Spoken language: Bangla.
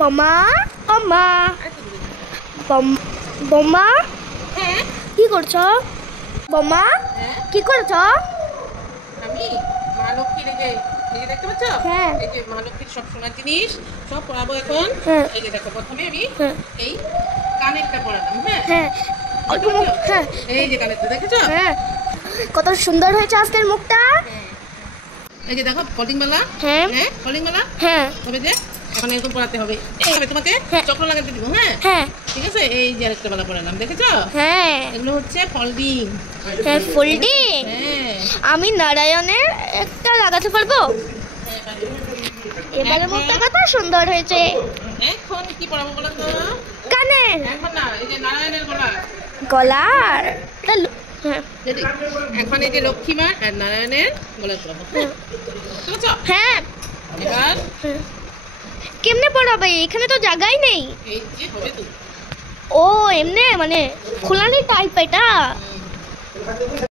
বমা বমা বমা হ্যাঁ কি করছো? বমা কি করছো? আমি মা লক্ষ্মীর এই যে দেখতে পাচ্ছ? হ্যাঁ। এই যে মা লক্ষ্মীর সব সোনার জিনিস সব পরাবো এখন। হ্যাঁ। এই যে দেখো প্রথমে আমি হ্যাঁ। এই কানেরটা পরালাম। হ্যাঁ হ্যাঁ অল্প মুখ। হ্যাঁ এই যে কানেরটা দেখেছো? হ্যাঁ কত সুন্দর হয়েছে আজকের মুখটা। এই যে দেখো কলিং মালা। হ্যাঁ হ্যাঁ কলিং মালা। হ্যাঁ তবে যে এখন এরকম পরাতে হবে। এই তোমাকে হ্যাঁ। চক্র লাগাতে দিব। হ্যাঁ হ্যাঁ ঠিক আছে। এই যে আরেকটা মালা পরালাম দেখেছো? হ্যাঁ এগুলো হচ্ছে ফলডিং। হ্যাঁ ফোল্ডিং। হ্যাঁ আমি নারায়ণের একটা লাগাতে পারবো? এবারে মুখটা কত সুন্দর হয়েছে। এখন কি পরাবো বলো তো? কানের এখন না এই যে নারায়ণের গলা। গলার হ্যাঁ রেডি? এখন এই যে লক্ষ্মীমার আর নারায়ণের গলা পরাবো। হ্যাঁ বুঝছো? হ্যাঁ এবার হ্যাঁ। কেমনে পড়াবে? এখানে তো জায়গাই নেই। এই যে হবে তো। ও এমনে মানে খোলানি টাইপ এটা।